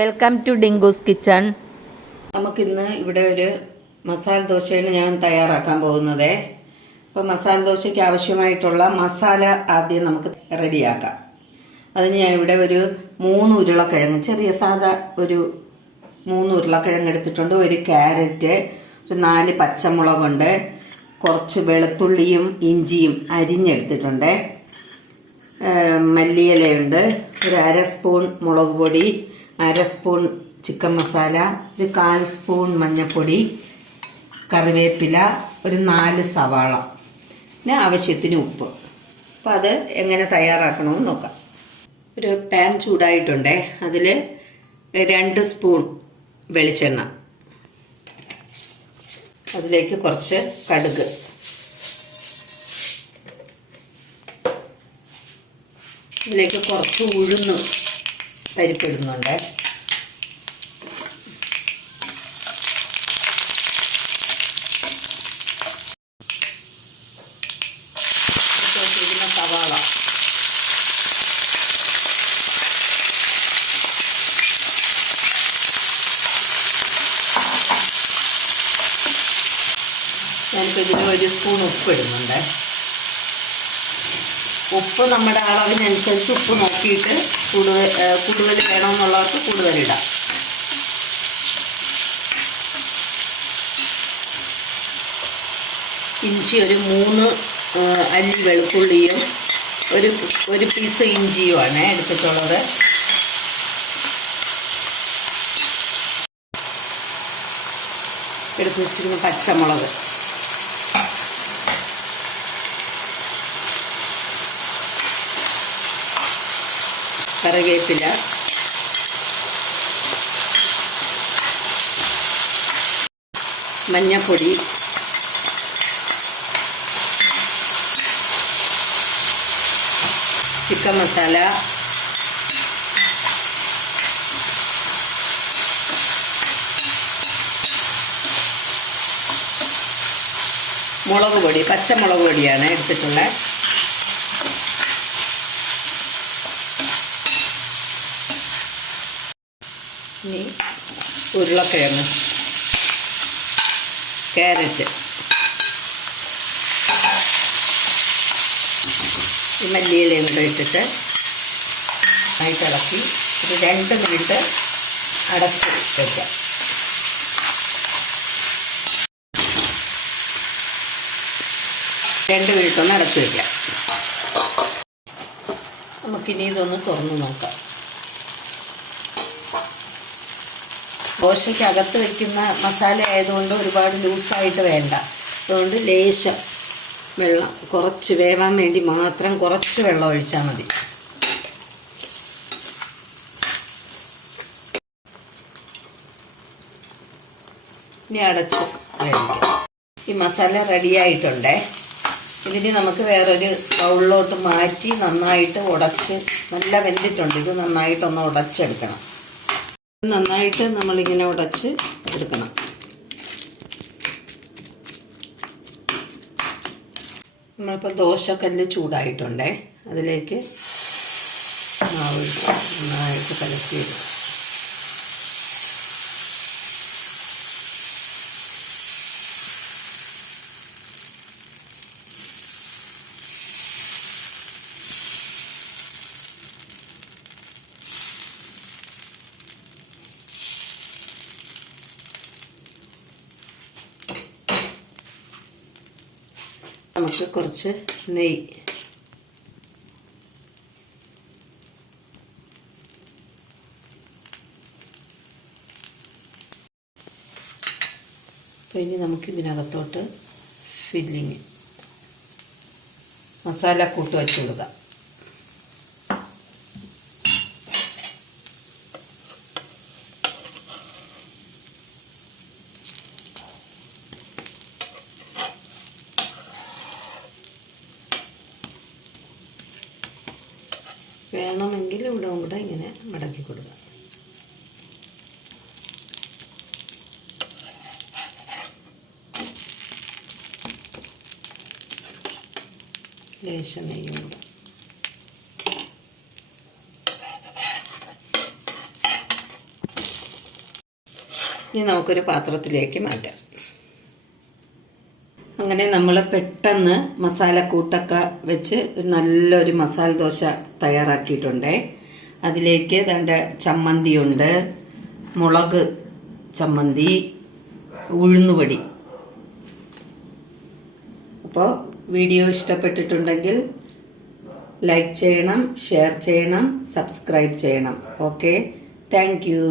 Welcome to Dinkoos kitchen. നമുക്കിന്ന് ഇവിടെ ഒരു മസാല ദോശയാണ് ഞാൻ തയ്യാറാക്കാൻ പോകുന്നത്. അപ്പോൾ മസാല ദോശയ്ക്ക് ആവശ്യമായിട്ടുള്ള മസാല ആദ്യം നമുക്ക് റെഡിയാക്കാം. അതിന് ഞാൻ ഇവിടെ ഒരു 3 ഉരുളക്കിഴങ്ങ്, ചെറിയ സാധാ ഒരു 3 ഉരുളക്കിഴങ്ങ് എടുത്തിട്ടുണ്ട്. ഒരു ക്യാരറ്റ്, ഒരു 4 പച്ചമുളകുണ്ട്, കുറച്ച് വെളുത്തുള്ളിയും ഇഞ്ചിയും അരിഞ്ഞെടുത്തിട്ടുണ്ട്, മല്ലിയിലയുണ്ട്, ഒരു 1/2 സ്പൂൺ മുളക് പൊടി, 1/2 സ്പൂൺ ചിക്കൻ മസാല, ഒരു 1/4 സ്പൂൺ മഞ്ഞൾപ്പൊടി, കറിവേപ്പില, ഒരു 4 സവാള, പിന്നെ ആവശ്യത്തിന് ഉപ്പ്. അപ്പോൾ അത് എങ്ങനെ തയ്യാറാക്കണമെന്ന് നോക്കാം. ഒരു പാൻ ചൂടായിട്ടുണ്ട്. അതിൽ 2 സ്പൂൺ വെളിച്ചെണ്ണ, അതിലേക്ക് കുറച്ച് കടുക്, ഇതിലേക്ക് കുറച്ച് ഉഴുന്ന് പരിപ്പിടുന്നുണ്ട്, സവാള, ഞാനിപ്പോൾ ഇതിന് 1 സ്പൂൺ ഉപ്പ് ഇടുന്നുണ്ട്. ഉപ്പ് നമ്മുടെ അളവിനനുസരിച്ച് ഉപ്പ് നോക്കിയിട്ട് കൂടുതൽ വേണമെന്നുള്ളവർക്ക് കൂടുതലിടാം. ഇഞ്ചി ഒരു 3 അല്ലി വെളുത്തുള്ളിയും ഒരു പീസ് ഇഞ്ചിയുമാണ് എടുത്തിട്ടുള്ളത്. എടുത്ത് വെച്ചിരുന്ന പച്ചമുളക്, കറിവേപ്പില, മഞ്ഞൾപ്പൊടി, ചിക്കൻ മസാല, മുളക് പൊടി, പച്ചമുളക് പൊടിയാണ് എടുത്തിട്ടുള്ളത്. ഇനി ഉരുളക്കിഴങ്ങ്, ക്യാരറ്റ്, മല്ലിയിലയും കൂടെ ഇട്ടിട്ട് നന്നായിട്ട് ഇളക്കി ഒരു 2 മിനിറ്റ് അടച്ച് വയ്ക്കാം. ഒന്ന് അടച്ചു വയ്ക്കാം. നമുക്കിനി ഇതൊന്ന് തുറന്ന് നോക്കാം. ദോശയ്ക്കകത്ത് വയ്ക്കുന്ന മസാല ആയതുകൊണ്ട് ഒരുപാട് ലൂസായിട്ട് വേണ്ട. അതുകൊണ്ട് ലേശം വെള്ളം, കുറച്ച് വേവാൻ വേണ്ടി മാത്രം കുറച്ച് വെള്ളം ഒഴിച്ചാൽ മതി. ഇനി അടച്ച് വേവിക്കാം. ഈ മസാല റെഡിയായിട്ടുണ്ടേ. ഇതിന് നമുക്ക് വേറൊരു ബൗളിലോട്ട് മാറ്റി നന്നായിട്ട് ഉടച്ച്, നല്ല വെന്തിട്ടുണ്ട്, ഇത് നന്നായിട്ടൊന്ന് ഉടച്ചെടുക്കണം. നന്നായിട്ട് നമ്മളിങ്ങനെ ഉടച്ച് എടുക്കണം. നമ്മളിപ്പോൾ ദോശക്കല്ല് ചൂടായിട്ടുണ്ടേ, അതിലേക്ക് മാവൊഴിച്ച് നന്നായിട്ട് കലക്കിയിടും. നമുക്ക് കുറച്ച് നെയ്യ്, അപ്പോൾ ഇനി നമുക്കിതിനകത്തോട്ട് ഫില്ലിങ് മസാല കൂട്ട് വെച്ച് കൊടുക്കാം. വേണമെങ്കിൽ ഇവിടെ കൂടെ ഇങ്ങനെ മടക്കി കൊടുക്കാം. ലേശം നെയ്യും കൂടെ. ഇനി നമുക്കൊരു പാത്രത്തിലേക്ക് മാറ്റാം. അങ്ങനെ നമ്മൾ പെട്ടെന്ന് മസാലക്കൂട്ടൊക്കെ വെച്ച് നല്ലൊരു മസാല ദോശ തയ്യാറാക്കിയിട്ടുണ്ട്. അതിലേക്ക് ദാണ്ട ചമ്മന്തിയുണ്ട്, മുളക് ചമ്മന്തി, ഉഴുന്നുപൊടി. അപ്പോൾ വീഡിയോ ഇഷ്ടപ്പെട്ടിട്ടുണ്ടെങ്കിൽ ലൈക്ക് ചെയ്യണം, ഷെയർ ചെയ്യണം, സബ്സ്ക്രൈബ് ചെയ്യണം. Okay, thank you.